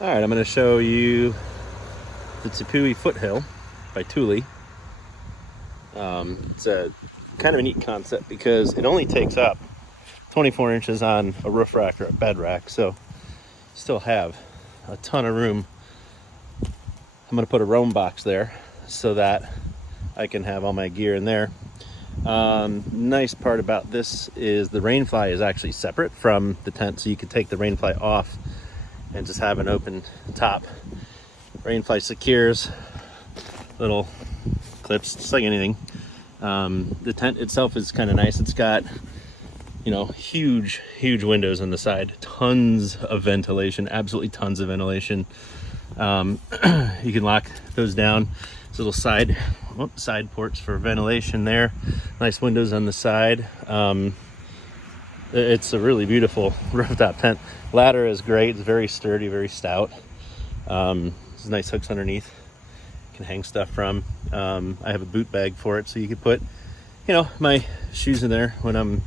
All right, I'm going to show you the Tepui Foothill by Thule. It's a kind of a neat concept because it only takes up 24 inches on a roof rack or a bed rack, so you still have a ton of room. I'm going to put a roam box there so that I can have all my gear in there. Nice part about this is the rainfly is actually separate from the tent, so you can take the rainfly off and just have an open top. Rainfly secures, little clips, just like anything. The tent itself is kind of nice. It's got, huge windows on the side, tons of ventilation, absolutely tons of ventilation. You can lock those down. There's little side ports for ventilation there. Nice windows on the side. It's a really beautiful rooftop tent. Ladder is great. It's very sturdy, very stout. There's nice hooks underneath. You can hang stuff from. I have a boot bag for it, so you could put, my shoes in there when I'm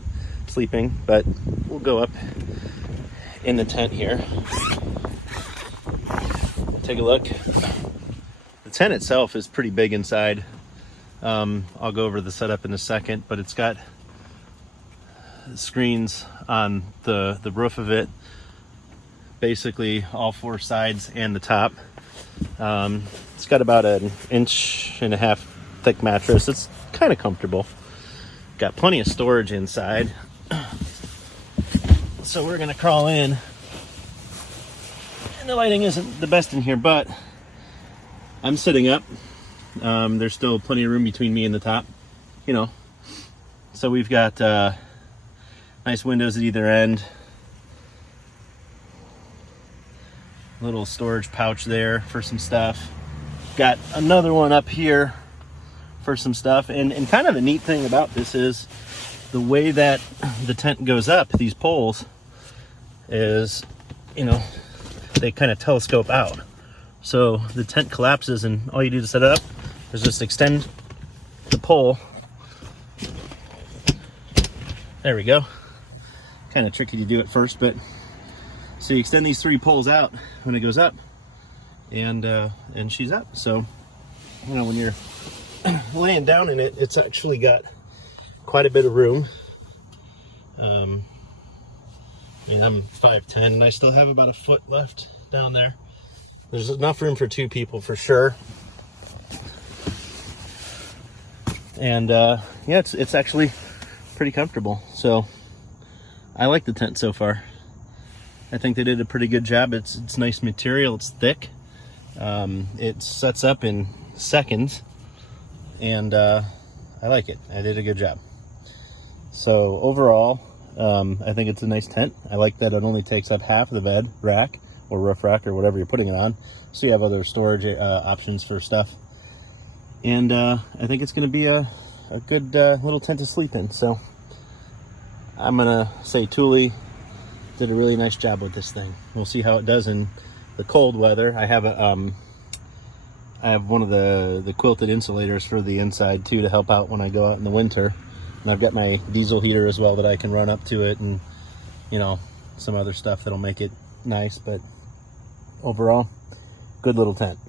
sleeping. But we'll go up in the tent here. Take a look. The tent itself is pretty big inside. I'll go over the setup in a second, but it's got screens on the roof of it, basically all four sides and the top. It's got about an 1.5 inch thick mattress. It's kind of comfortable. Got plenty of storage inside. So we're gonna crawl in, and the lighting isn't the best in here, but I'm sitting up. There's still plenty of room between me and the top, so we've got nice windows at either end. Little storage pouch there for some stuff. Got another one up here for some stuff. And kind of a neat thing about this is the way that the tent goes up, these poles, is, they kind of telescope out. So the tent collapses and all you do to set it up is just extend the pole. There we go. Kind of tricky to do at first, but so you extend these 3 poles out when it goes up, and she's up. So when you're laying down in it, it's actually got quite a bit of room. I'm 5'10", and I still have about a foot left down there. There's enough room for 2 people for sure. And it's actually pretty comfortable. So I like the tent so far. I think they did a pretty good job. It's nice material. It's thick. It sets up in seconds, and I like it. I did a good job. So overall, I think it's a nice tent. I like that it only takes up half of the bed rack or roof rack or whatever you're putting it on, so you have other storage options for stuff. And I think it's going to be a good little tent to sleep in. So I'm gonna say Thule did a really nice job with this thing. We'll see how it does in the cold weather. I have one of the quilted insulators for the inside too, to help out when I go out in the winter. And I've got my diesel heater as well that I can run up to it, and some other stuff that'll make it nice. But overall, good little tent.